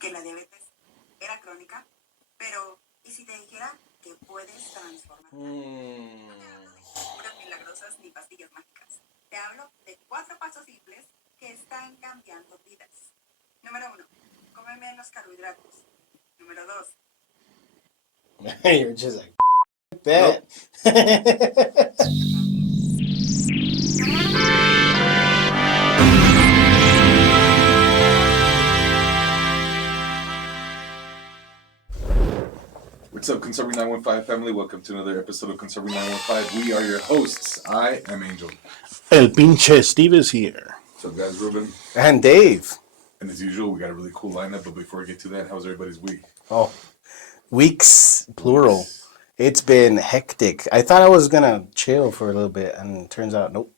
que la diabetes era crónica, pero ¿y si te dijera que puedes transformarla? No te hablo de curas milagrosas ni pastillas mágicas. Te hablo de 4 pasos simples que están cambiando vidas. Número 1, come menos carbohidratos. Número 2. You're just like, that. What's up, Conserving 915 family? Welcome to another episode of Conserving 915. We are your hosts. I am Angel. El pinche Steve is here. What's up, guys? Ruben. And Dave. And as usual, we got a really cool lineup. But before we get to that, how's everybody's week? Oh, weeks, plural. It's been hectic. I thought I was going to chill for a little bit, and it turns out, nope.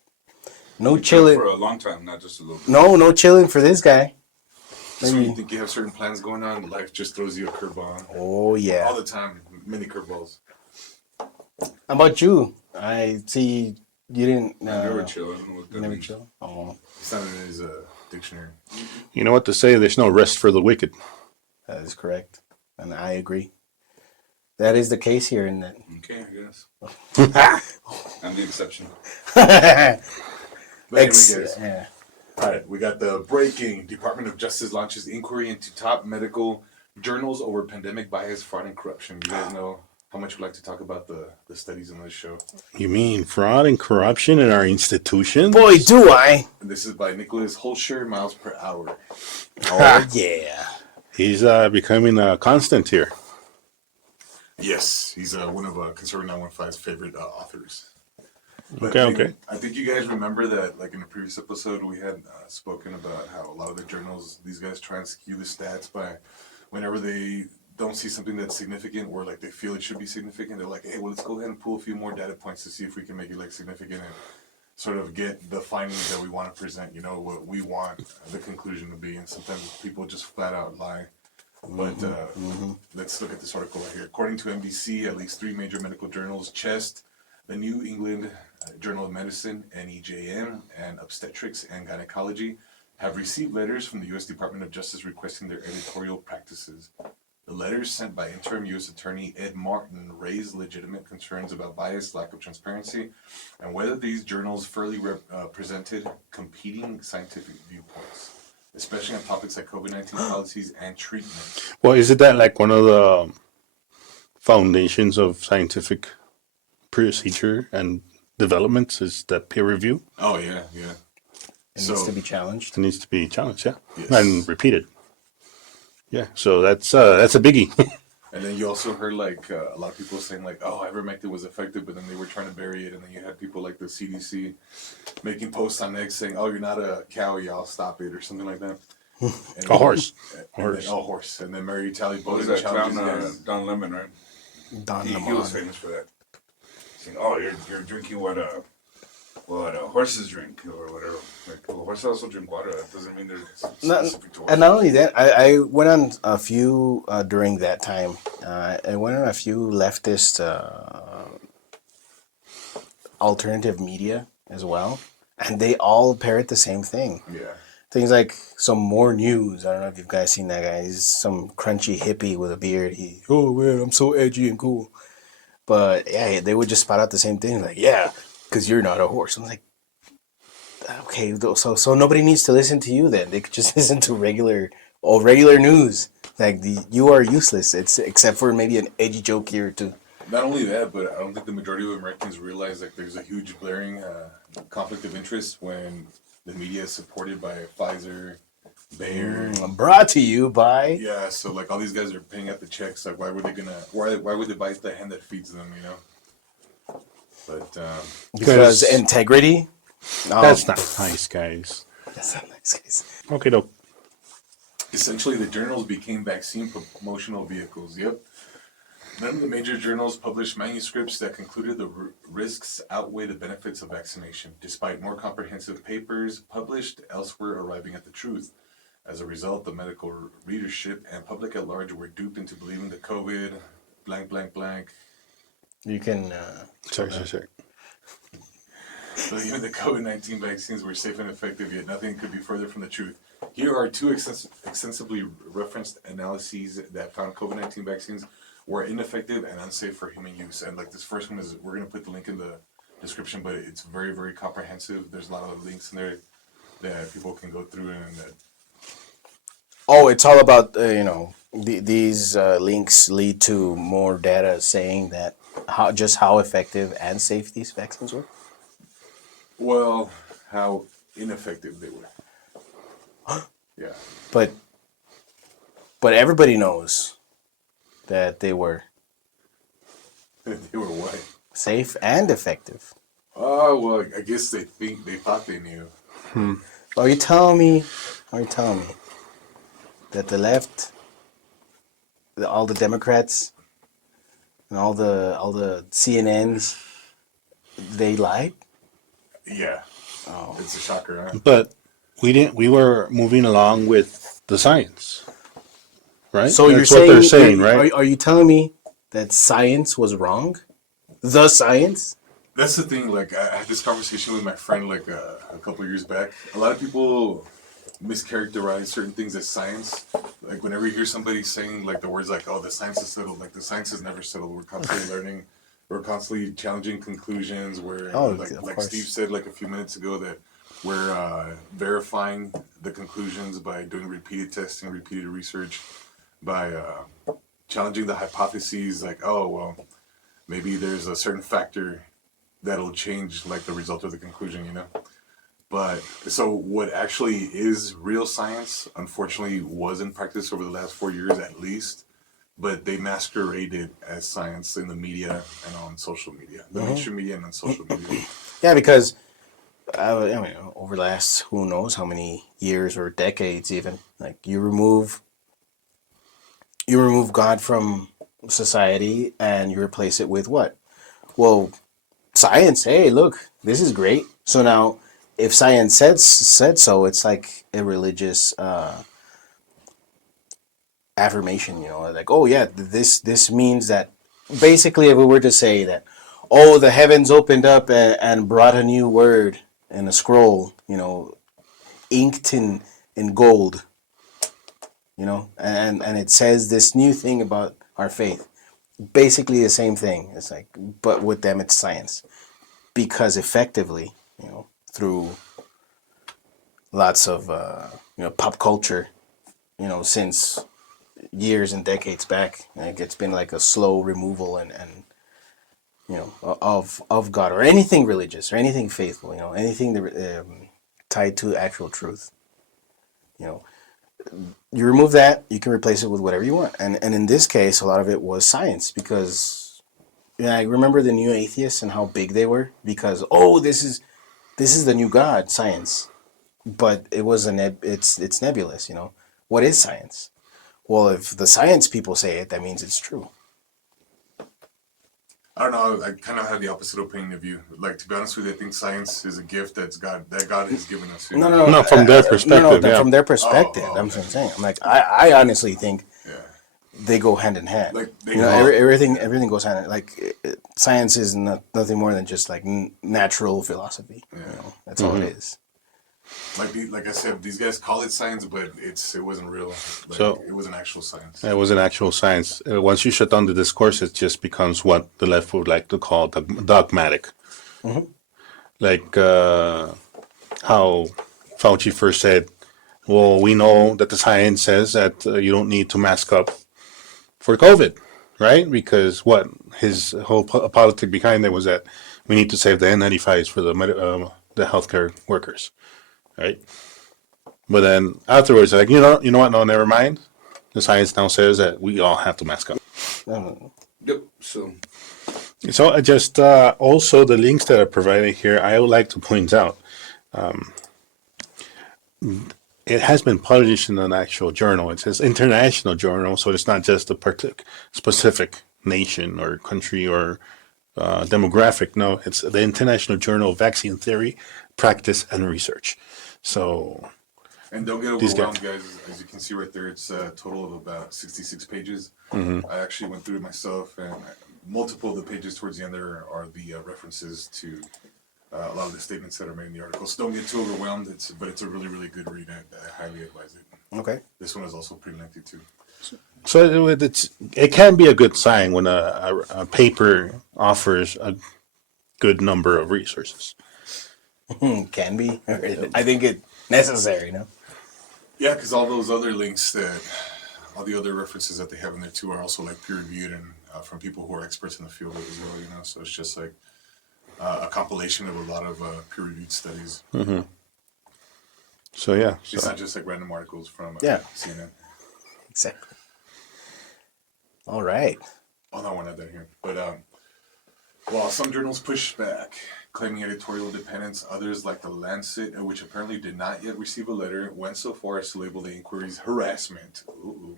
No chilling. For a long time, not just a little bit. No chilling for this guy. So you think you have certain plans going on, life just throws you a curveball. Oh, yeah. All the time, many curveballs. How about you? I see you didn't... I never chill. You never chill? Oh. It's not in his dictionary. You know what to say? There's no rest for the wicked. That is correct. And I agree. That is the case here in that. Okay, I guess. I'm the exception. But anyway, guys. Yeah. All right, we got the breaking. Department of Justice launches inquiry into top medical journals over pandemic bias, fraud, and corruption. You guys know how much we like to talk about the studies in this show. You mean fraud and corruption in our institutions? Boy, do I. And this is by Nicholas Holscher, miles per hour. Oh, yeah. He's becoming a constant here. Yes, he's one of Conservative 915's favorite authors. Okay. I think you guys remember that, like in a previous episode, we had spoken about how a lot of the journals, these guys try and skew the stats by whenever they don't see something that's significant or like they feel it should be significant. They're like, hey, well, let's go ahead and pull a few more data points to see if we can make it like significant and sort of get the findings that we want to present, you know, what we want the conclusion to be. And sometimes people just flat out lie. But let's look at this article right here. According to NBC, at least 3 major medical journals, CHEST, the New England Journal of Medicine, NEJM, and Obstetrics and Gynecology have received letters from the U.S. Department of Justice requesting their editorial practices. The letters sent by interim U.S. Attorney Ed Martin raised legitimate concerns about bias, lack of transparency, and whether these journals fairly represented competing scientific viewpoints, especially on topics like COVID-19 policies and treatment. Well, isn't that like one of the foundations of scientific procedure and developments is that peer review? Oh, yeah. It needs to be challenged. It needs to be challenged, yeah. Yes. And repeated. Yeah, so that's a biggie. And then you also heard like a lot of people saying like, oh, ivermectin was effective, but then they were trying to bury it. And then you had people like the CDC making posts on X saying, oh, you're not a cow, y'all stop it or something like that. And A horse. Horse. And then Mary Talley What was Bowden that clown, challenges Don Lemon, right? Don He Lemon. was famous for that. Saying, oh, you're drinking what horses drink or whatever. Like, well, horses also drink water. That doesn't mean they're specific to horses. And not only that, I went on a few during that time. I went on a few leftist alternative media as well, and they all parrot the same thing. Yeah. Things like some more news. I don't know if you guys seen that guy. He's some crunchy hippie with a beard. Oh man, I'm so edgy and cool. But yeah, they would just spot out the same thing. Like, yeah, because you're not a horse. I'm like, okay, so nobody needs to listen to you then. They could just listen to regular news. Like you are useless. It's except for maybe an edgy joke here or two. Not only that, but I don't think the majority of Americans realize like there's a huge blaring conflict of interest when the media is supported by Pfizer, Bayer. Brought to you by. Yeah, so like all these guys are paying out the checks. Like, why would they bite the hand that feeds them? You know. But Because integrity. No, That's not nice, guys. That's not nice, guys. Okay, though. essentially, the journals became vaccine promotional vehicles. Yep. None of the major journals published manuscripts that concluded the risks outweigh the benefits of vaccination, despite more comprehensive papers published elsewhere arriving at the truth. As a result, the medical readership and public at large were duped into believing the COVID, blank, blank, blank. You can... Sorry. So even the COVID-19 vaccines were safe and effective, yet nothing could be further from the truth. Here are two extensively referenced analyses that found COVID-19 vaccines were ineffective and unsafe for human use. And like this first one is, we're going to put the link in the description, but it's very, very comprehensive. There's a lot of links in there that people can go through and Oh, it's all about these links lead to more data saying that how effective and safe these vaccines were. well, how ineffective they were. Yeah. But everybody knows that they were They were what? safe and effective. Oh, well, I guess they thought they knew. Are you telling me that the left, all the Democrats, and all the CNNs, they lied? Yeah. Oh. It's a shocker, huh? But we were moving along with the science, right? So That's you're what they're saying, right? Are you telling me that science was wrong? The science? That's the thing. Like, I had this conversation with my friend like a couple of years back. A lot of people mischaracterize certain things as science. Like, whenever you hear somebody saying like the words like, "Oh, the science is settled," like the science is never settled. We're constantly learning. We're constantly challenging conclusions. Where, like course. Steve said like a few minutes ago, that we're verifying the conclusions by doing repeated testing, repeated research, by challenging the hypotheses. Like, oh well, maybe there's a certain factor that'll change like the result of the conclusion, you know? But so what actually is real science, unfortunately, was in practice over the last 4 years at least, but they masqueraded as science in the media and on social media, the mainstream media and on social media. Yeah, because I mean, over the last who knows how many years or decades, even like you remove God from society and you replace it with what? Well, science. Hey, look, this is great. So now, if science said so, it's like a religious affirmation. Like, oh yeah, this means that. Basically, if we were to say that, oh, the heavens opened up and brought a new word in a scroll, inked in gold, and it says this new thing about our faith. Basically the same thing. It's like, but with them it's science. Because effectively, through lots of pop culture, since years and decades back, like it's been like a slow removal and of God or anything religious or anything faithful, anything that, tied to actual truth. You remove that, you can replace it with whatever you want, and in this case, a lot of it was science because. Yeah, I remember the new atheists and how big they were because this is the new God, science, but it was it's nebulous. What is science? Well, if the science people say it, that means it's true. I don't know. I kind of have the opposite opinion of you. Like, to be honest with you, I think science is a gift that God has given us. No, from their perspective. From their perspective. Oh, That's what I'm saying. I'm like, I honestly think Yeah. they go hand in hand. Like, everything goes hand in. Like, science is nothing more than just like natural philosophy. Yeah. That's all it is. Like I said, these guys call it science, but it wasn't real. Like, So- it wasn't actual science. It was an actual science. Once you shut down the discourse, it just becomes what the left would like to call dogmatic. Like how Fauci first said, well, we know that the science says that you don't need to mask up for COVID, right? Because what his whole politic behind it was that we need to save the N95s for the healthcare workers, right? But then afterwards, like, you know what? No, never mind. The science now says that we all have to mask up. Yep. So I just also the links that are provided here, I would like to point out. It has been published in an actual journal. It says international journal, so it's not just a specific nation or country or demographic. No, it's the International Journal of Vaccine Theory, Practice, and Research. So. And don't get These overwhelmed, guys. As you can see right there, it's a total of about 66 pages. I actually went through it myself, and multiple of the pages towards the end there are the references to a lot of the statements that are made in the article. So don't get too overwhelmed. But it's a really, really good read. I highly advise it. Okay. This one is also pretty lengthy too. So it can be a good sign when a paper offers a good number of resources. Can be. I think it's necessary, no? Yeah, because all those other links all the other references that they have in there too are also like peer reviewed and from people who are experts in the field as well. So it's just like a compilation of a lot of peer reviewed studies. Mm-hmm. So yeah, It's not just like random articles from CNN. Exactly. All right. Oh no, we're not done here. But while some journals push back, claiming editorial independence, others, like The Lancet, which apparently did not yet receive a letter, went so far as to label the inquiries harassment. Ooh.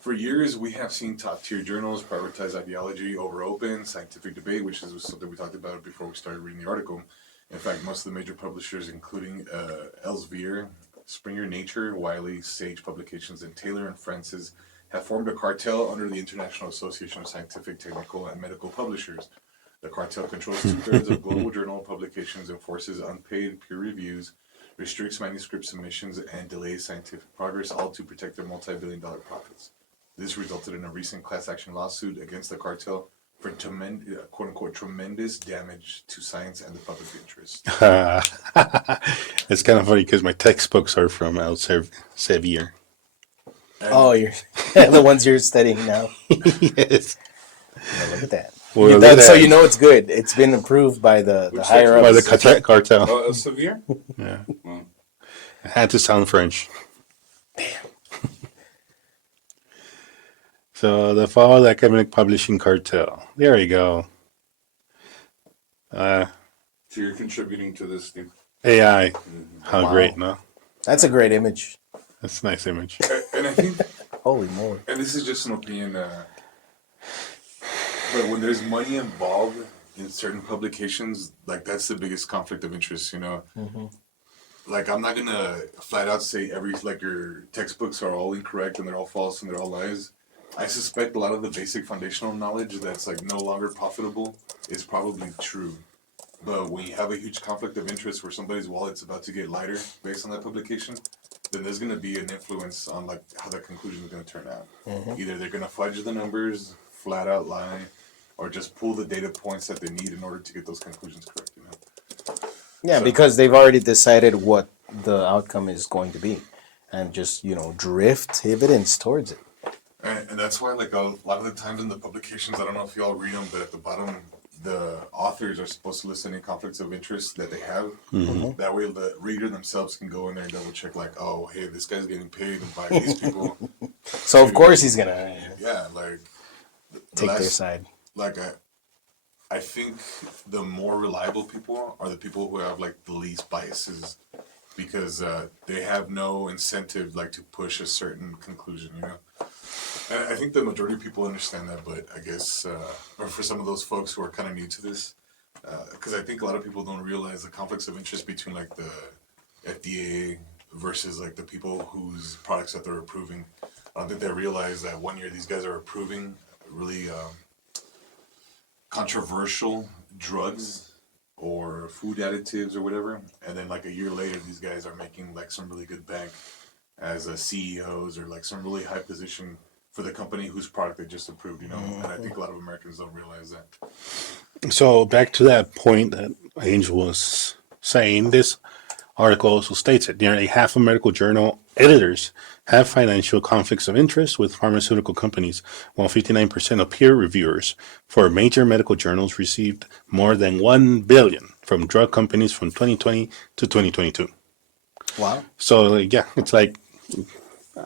For years, we have seen top-tier journals prioritize ideology over open scientific debate, which is something we talked about before we started reading the article. In fact, most of the major publishers, including Elsevier, Springer Nature, Wiley, Sage Publications, and Taylor and Francis, have formed a cartel under the International Association of Scientific, Technical, and Medical Publishers. The cartel controls 2/3 of global journal publications, enforces unpaid peer reviews, restricts manuscript submissions, and delays scientific progress, all to protect their multi-billion-dollar profits. This resulted in a recent class action lawsuit against the cartel for quote-unquote tremendous damage to science and the public interest. It's kind of funny because my textbooks are from Elsevier. Oh, you're the ones you're studying now. Yes. Yeah, look at that. Well, So you know it's good. It's been approved by the higher by ups. the cartel. Oh, Elsevier? Yeah. Well, It had to sound French. So the Fall Academic Publishing Cartel. There you go. so you're contributing to this thing. AI. How Wow. great, no? That's a great image. That's a nice image. And I think, Holy moly. and this is just an opinion, but when there's money involved in certain publications, like that's the biggest conflict of interest, Mm-hmm. Like I'm not gonna flat out say your textbooks are all incorrect and they're all false and they're all lies. I suspect a lot of the basic foundational knowledge that's like no longer profitable is probably true. But when you have a huge conflict of interest where somebody's wallet's about to get lighter based on that publication, then there's gonna be an influence on like how the conclusion is gonna turn out. Mm-hmm. Either they're gonna fudge the numbers, flat out lie, or just pull the data points that they need in order to get those conclusions correct. Yeah, So- because they've already decided what the outcome is going to be, and just drift evidence towards it. And that's why, like, a lot of the times in the publications, I don't know if y'all read them, but at the bottom, the authors are supposed to list any conflicts of interest that they have. Mm-hmm. That way, the reader themselves can go in there and double check, like, oh, hey, this guy's getting paid by these people. So of course he's gonna Yeah, like, take their side. Like, I think the more reliable people are the people who have, like, the least biases. Because they have no incentive, like, to push a certain conclusion, And I think the majority of people understand that, but I guess, or for some of those folks who are kind of new to this, because I think a lot of people don't realize the conflicts of interest between, like, the FDA versus, like, the people whose products that they're approving. I don't think they realize that 1 year these guys are approving really controversial drugs or food additives or whatever, and then like a year later these guys are making like some really good bank as CEOs or like some really high position for the company whose product they just approved, and I think a lot of Americans don't realize that. So back to that point that Angel was saying, this article also states it. Nearly half of medical journal editors have financial conflicts of interest with pharmaceutical companies, while 59% of peer reviewers for major medical journals received more than $1 billion from drug companies from 2020 to 2022. Wow. So yeah, it's like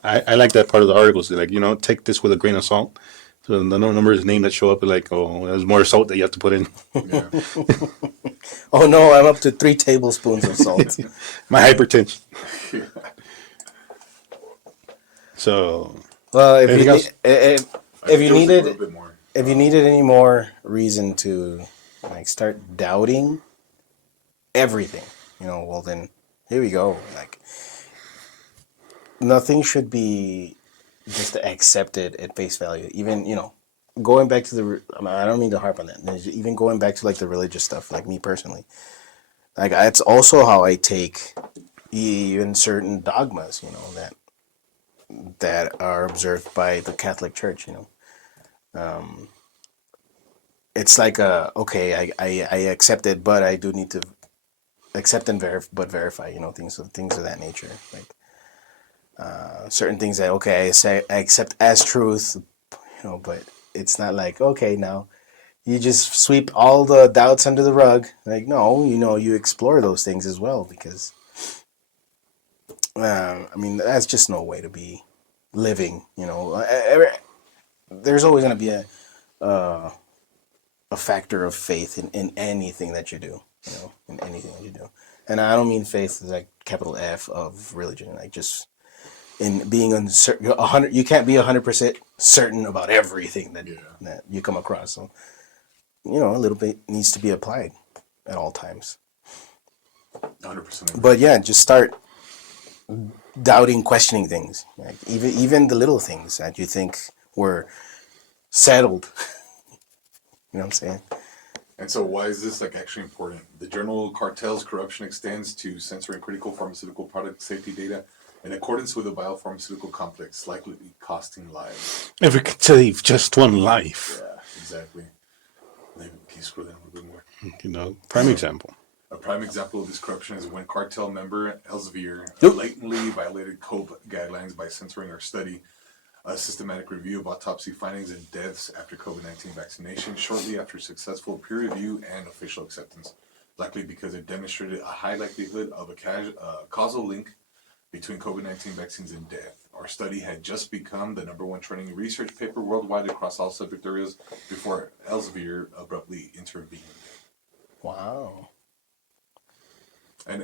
I like that part of the article. So like, take this with a grain of salt. So the numbers name that show up are like, oh, there's more salt that you have to put in. Yeah. Oh no, I'm up to 3 tablespoons of salt. My hypertension. So Well, if Anything you else? if I think you there was, like, a needed little bit more. if you needed any more reason to like start doubting everything, well then here we go. Like nothing should be just accepted at face value. Even going back to I don't mean to harp on that. Even going back to like the religious stuff, like me personally, Like that's also how I take even certain dogmas, you know, that are observed by the Catholic Church, you know. It's like I accept it, but I do need to accept and verify, you know, things of that nature. Like certain things that okay, I accept as truth, you know, but it's not like okay now you just sweep all the doubts under the rug. Like no, you know, you explore those things as well because I mean that's just no way to be living. You know, there's always going to be a factor of faith in anything that you do. You know, in anything that you do, and I don't mean faith like capital F of religion, like just in being uncertain. 100, you can't be 100% certain about everything that you come across. So you know, a little bit needs to be applied at all times. 100%. But yeah, just start doubting, questioning things, like even the little things that you think were settled. You know what I'm saying? And so why is this like actually important? The journal Cartels Corruption Extends to Censoring Critical Pharmaceutical Product Safety Data in accordance with the biopharmaceutical complex, likely costing lives. If we could save just one life, Yeah, exactly. Maybe can you scroll down a little bit more? you know, prime example. A prime example of this corruption is when cartel member Elsevier Yep. blatantly violated COPE guidelines by censoring our study, a systematic review of autopsy findings and deaths after COVID-19 vaccination, shortly after successful peer review and official acceptance, likely because it demonstrated a high likelihood of a causal link between COVID-19 vaccines and death. Our study had just become the #1 trending research paper worldwide across all subject areas before Elsevier abruptly intervened. Wow. And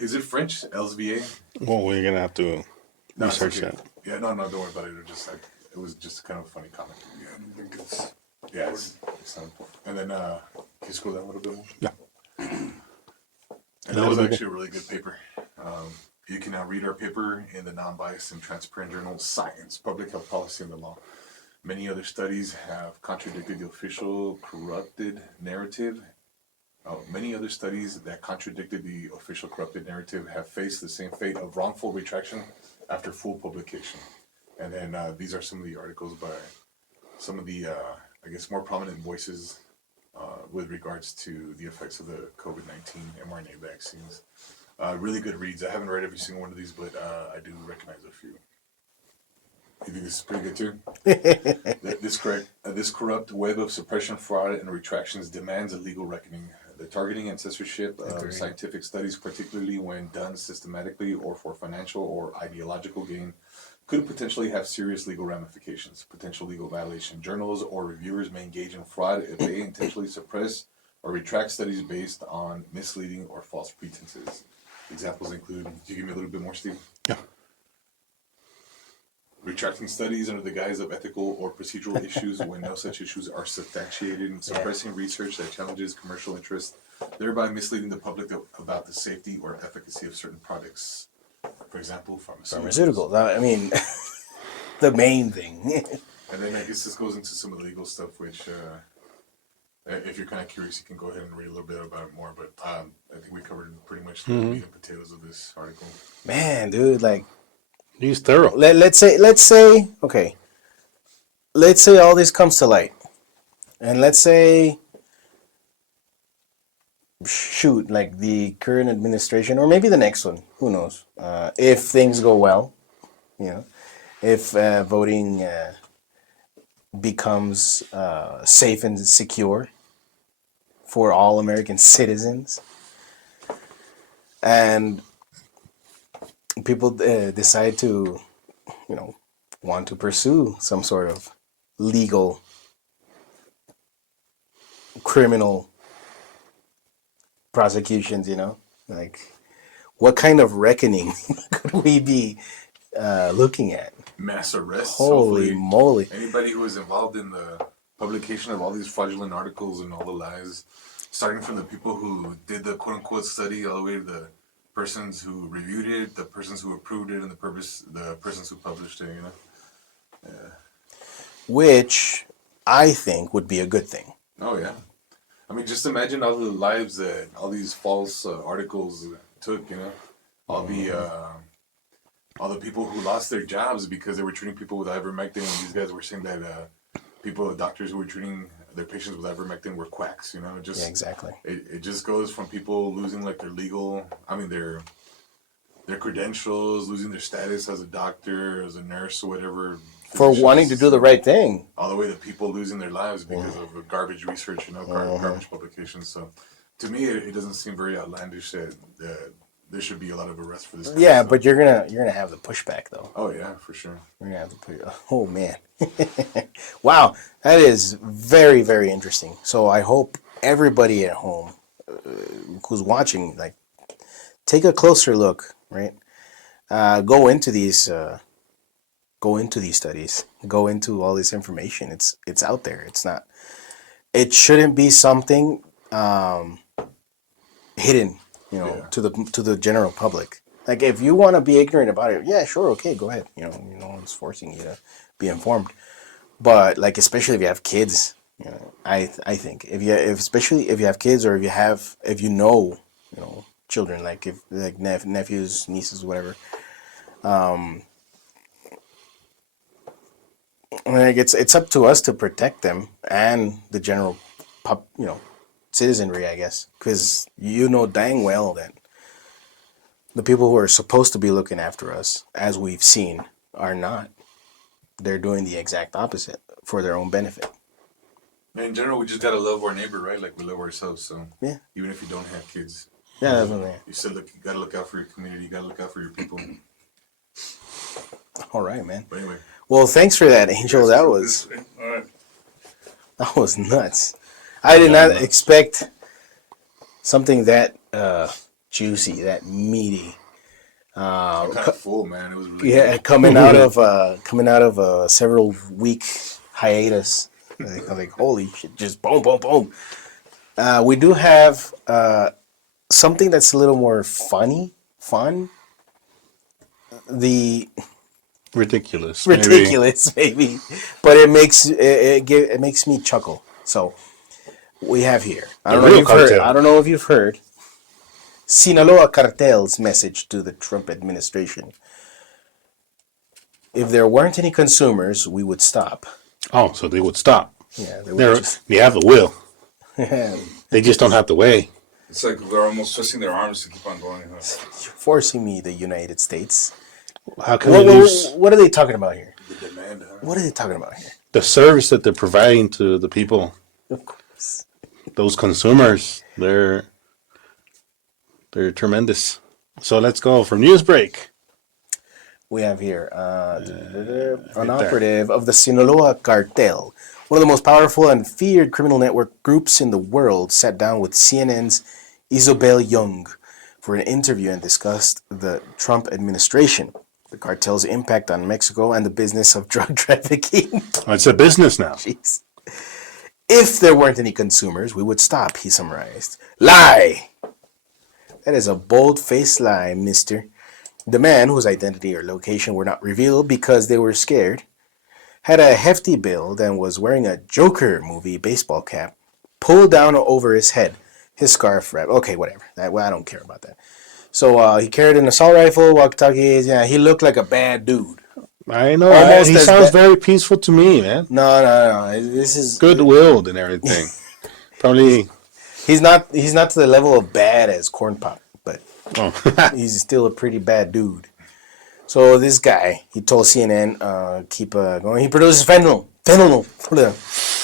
is it French, Elsevier? Well, we're gonna have to No, it's research okay. that. Yeah, no, don't worry about it. It was just kind of a funny comment. Yeah, I don't think it's. Yeah, it's not important. And then, can you scroll down a little bit more? Yeah. And that was actually a really good paper. You can now read our paper in the non-biased and transparent journal Science, Public Health Policy and the Law. Many other studies have contradicted the official corrupted narrative. Many other studies that contradicted the official corrupted narrative have faced the same fate of wrongful retraction after full publication. And then these are some of the articles by some of the, I guess, more prominent voices with regards to the effects of the COVID-19 mRNA vaccines. Really good reads. I haven't read every single one of these, but I do recognize a few. You think this is pretty good too? This corrupt web of suppression, fraud, and retractions demands a legal reckoning. The targeting and censorship of scientific studies, particularly when done systematically or for financial or ideological gain, could potentially have serious legal ramifications. Potential legal violation. Journals or reviewers may engage in fraud if they intentionally suppress or retract studies based on misleading or false pretenses. Examples include, can you give me a little bit more, Steve? Yeah. Retracting studies under the guise of ethical or procedural issues when no such issues are substantiated, and suppressing research that challenges commercial interests, thereby misleading the public about the safety or efficacy of certain products. For example, pharmaceuticals. I mean, the main thing. And then I guess this goes into some illegal stuff, which, if you're kind of curious, you can go ahead and read a little bit about it more. But I think we covered pretty much the meat and potatoes of this article. Man, dude, like, He's thorough. let's say, okay, let's say all this comes to light, and let's say, shoot, like the current administration, or maybe the next one, who knows, if things go well, you know, if voting becomes safe and secure for all American citizens, and people decide to, you know, want to pursue some sort of legal criminal prosecutions, you know, like what kind of reckoning could we be looking at? Mass arrests. Holy moly. Anybody who was involved in the publication of all these fraudulent articles and all the lies, starting from the people who did the quote-unquote study all the way to the persons who reviewed it, the persons who approved it, and the persons who published it, you know? Yeah. Which I think would be a good thing. Oh, yeah. I mean, just imagine all the lives that all these false articles took. You know, all the people who lost their jobs because they were treating people with ivermectin, and these guys were saying that doctors who were treating their patients with ivermectin were quacks. You know, just Yeah, exactly. It just goes from people losing like their credentials, losing their status as a doctor, as a nurse, or whatever. For wanting to do the right thing. All the way to people losing their lives because of garbage research, garbage publications. So, to me, it doesn't seem very outlandish that there should be a lot of arrests for this. Yeah, but you're gonna have the pushback though. Oh yeah, for sure. You're gonna have to put. Oh man, wow, that is very very interesting. So I hope everybody at home who's watching, like, take a closer look. Right, go into these studies. Go into all this information. It's out there. It's not. It shouldn't be something hidden, to the general public. Like, if you want to be ignorant about it, yeah, sure, okay, go ahead. No one's forcing you to be informed. But, like, especially if you have kids, I think especially if you have kids, or if you know children, like nephews, nieces, whatever. Like, it's up to us to protect them and the general citizenry, I guess, because dang well that the people who are supposed to be looking after us, as we've seen, are not. They're doing the exact opposite for their own benefit. In general, we just gotta love our neighbor, right? Like we love ourselves. So yeah, even if you don't have kids, yeah, definitely. You still you gotta look out for your community. You gotta look out for your people. All right, man. But anyway. Well, thanks for that, Angel. That was nuts. I did not expect something that juicy, that meaty. I'm kind of full, man. It was really coming out of a several week hiatus. Like holy shit, just boom, boom, boom. We do have something that's a little more fun. The ridiculous, maybe, but it makes me chuckle. So we have here. I don't know if you've heard Sinaloa Cartels' message to the Trump administration. If there weren't any consumers, we would stop. Oh, so they would stop. Yeah, they have the will. They just don't have the way. It's like they're almost twisting their arms to keep on going. Huh? You're forcing me, the United States. How can what are they talking about here? the demand. Huh? What are they talking about here? The service that they're providing to the people, Of course. those consumers, they're tremendous. So let's go for news break. We have here an operative of the Sinaloa Cartel, one of the most powerful and feared criminal network groups in the world, sat down with CNN's Isabel Young for an interview and discussed the Trump administration, the cartel's impact on Mexico, and the business of drug trafficking. It's a business now. Jeez. If there weren't any consumers, we would stop, he summarized. Lie! That is a bold-faced lie, mister. The man, whose identity or location were not revealed because they were scared, had a hefty build and was wearing a Joker movie baseball cap pulled down over his head. His scarf wrapped. Okay, whatever. I don't care about that. So he carried an assault rifle, walkie-talkies. Yeah, he looked like a bad dude. I know. Almost he sounds very peaceful to me, man. No. This is good-willed and everything. Probably. He's not to the level of bad as Corn Pop, but he's still a pretty bad dude. So this guy, he told CNN, keep going. He produces fentanyl.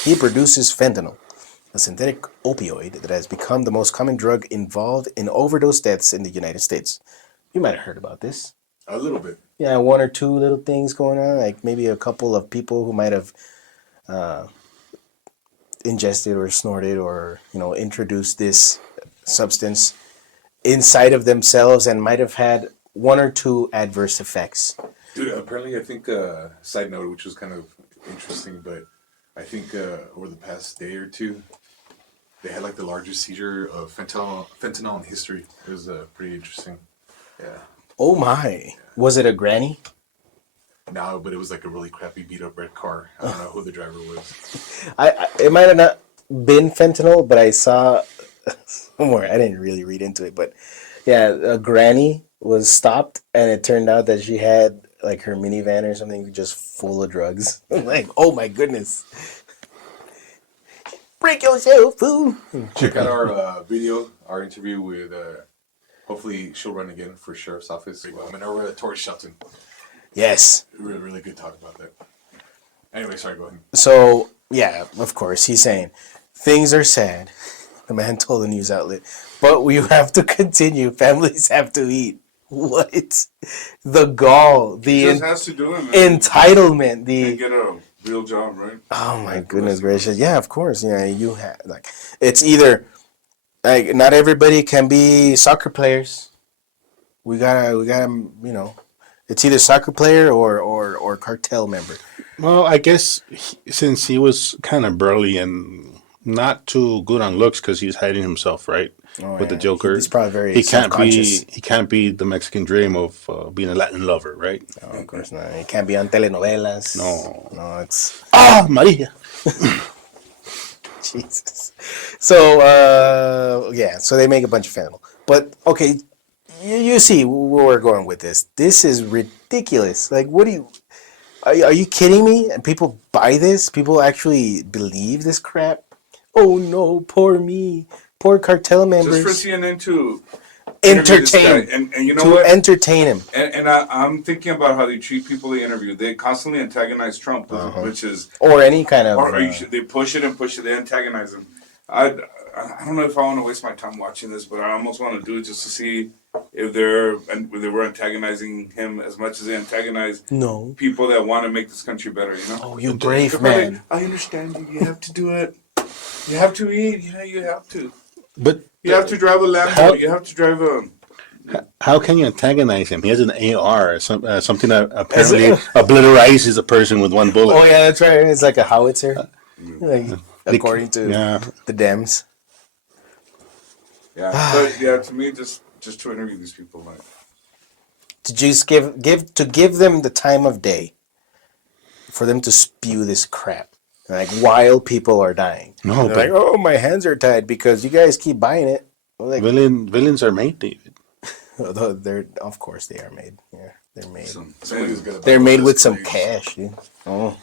He produces fentanyl, a synthetic opioid that has become the most common drug involved in overdose deaths in the United States. You might have heard about this. A little bit. Yeah, one or two little things going on, like maybe a couple of people who might have ingested or snorted or introduced this substance inside of themselves and might have had one or two adverse effects. Dude, apparently, I think side note, which was kind of interesting, but I think over the past day or two, they had like the largest seizure of fentanyl in history. It was pretty interesting. Yeah. Oh my! Was it a granny? No, but it was like a really crappy beat up red car. I don't know who the driver was. It might have not been fentanyl, but I saw somewhere. I didn't really read into it, but yeah, a granny was stopped, and it turned out that she had like her minivan or something just full of drugs. Like, oh my goodness! Break yourself, fool. Check out our video, our interview with. Hopefully, she'll run again for sheriff's office. Minerva Torres Shelton. Yes. Really, really good talk about that. Anyway, sorry. Go ahead. So yeah, of course, he's saying things are sad. The man told the news outlet, but we have to continue. Families have to eat. What? The gall, the It just has to do it, man. entitlement, And the get a real job, right? oh my goodness gracious. Yeah, of course. Yeah, you have like it's either like not everybody can be soccer players. We gotta you know, it's either soccer player or cartel member. Well, I guess since he was kind of burly and not too good on looks because he's hiding himself, right? Oh, With the yeah. Joker, He's probably very he can't self-conscious. be he can't be the Mexican dream of being a Latin lover, right? No, of course not. It can't be on telenovelas. No. It's Maria. Jesus. So yeah, so they make a bunch of fentanyl. But okay, you see where we're going with this. This is ridiculous. Like, what do you? Are you kidding me? And people buy this? People actually believe this crap? Oh no, poor me, poor cartel members. Just for CNN to Entertain and you know to what? entertain him. And I'm thinking about how they treat people they interview. They constantly antagonize Trump, which is Or any kind of. they push it and push it. They antagonize him. I don't know if I want to waste my time watching this, but I almost want to do it just to see if they were antagonizing him as much as they antagonize No. people that want to make this country better. You know? Oh, you brave man. I understand you. You have to do it. You have to eat. Yeah, you have to. But You have to drive a Lambo. You have to drive a. how can you antagonize him? He has an AR, something that apparently obliterates a person with one bullet. Oh yeah, that's right. It's like a howitzer, like, according to the Dems. Yeah, but yeah, to me, just to interview these people, like. To just give them the time of day for them to spew this crap, like while people are dying. No, They're like, oh, my hands are tied because you guys keep buying it. Like, villains are made, David. they're of course they are made. Yeah, they're made. They're They're made with some cash, dude. Oh.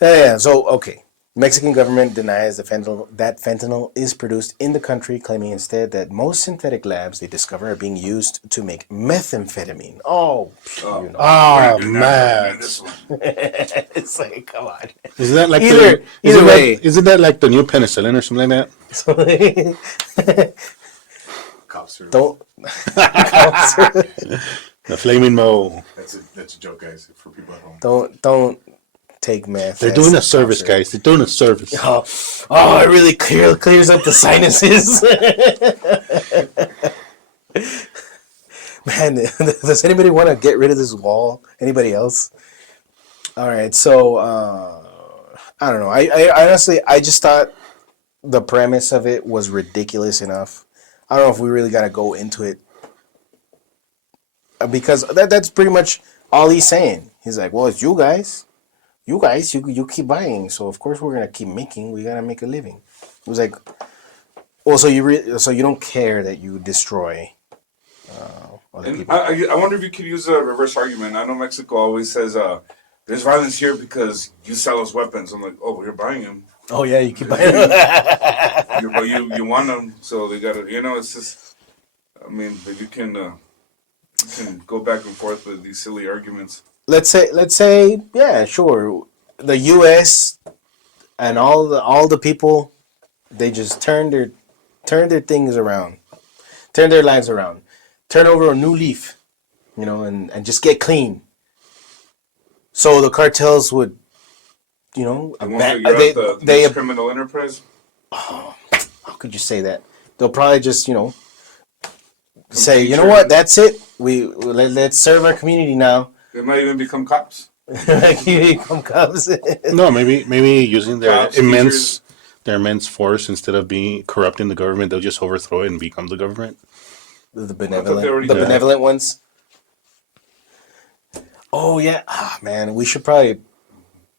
Yeah. So okay. Mexican government denies that fentanyl is produced in the country, claiming instead that most synthetic labs they discover are being used to make methamphetamine. Oh, you know. Oh man, It's like, come on. isn't that like Either way. Isn't that like the new penicillin or something like that? Cops are. Don't. The flaming mo. That's a joke, guys, for people at home. Don't take meth. They're doing a service, guys. They're doing a service. Oh, it really clears up the sinuses. Man, does anybody want to get rid of this wall? Anybody else? All right, so I don't know. I honestly, I just thought the premise of it was ridiculous enough. I don't know if we really got to go into it because that's pretty much all he's saying. He's like, well, it's you guys. You keep buying, so of course we're gonna keep making. We gotta make a living. It was like, well, so you don't care that you destroy other And people. I wonder if you could use a reverse argument. I know Mexico always says, "There's violence here because you sell us weapons." I'm like, "Oh, well, you're buying them. Oh yeah, you keep buying. You want them, so they gotta. You know, it's just. I mean, but you can go back and forth with these silly arguments. Let's say, yeah, sure. The U.S. and all the people, they just turn their things around, turn their lives around, turn over a new leaf, you know, and just get clean. So the cartels would, you know, They won't figure out the criminal enterprise. How could you say that? They'll probably just, you know, say, you know what, that's it. Let's serve our community now. They might even become cops. Become cops. No, maybe using their Cops, immense force instead of being corrupting the government, they'll just overthrow it and become the government. The already benevolent ones. Oh yeah, man. We should probably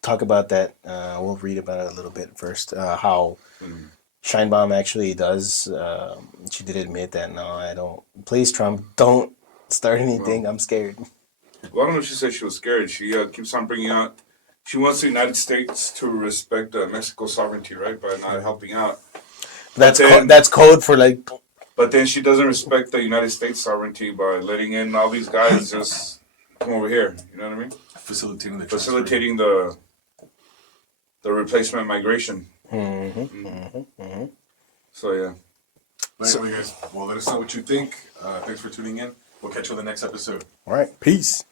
talk about that. We'll read about it a little bit first. How Scheinbaum actually does. She did admit that. No, I don't. Please, Trump, don't start anything. I'm scared. Well, I don't know if she said she was scared. She keeps on bringing out. She wants the United States to respect Mexico's sovereignty, right, by not helping out. That's code for like. But then she doesn't respect the United States sovereignty by letting in all these guys just come over here. You know what I mean? Facilitating the replacement migration. So yeah. But anyway, guys, well, let us know what you think. Thanks for tuning in. We'll catch you on the next episode. All right. Peace.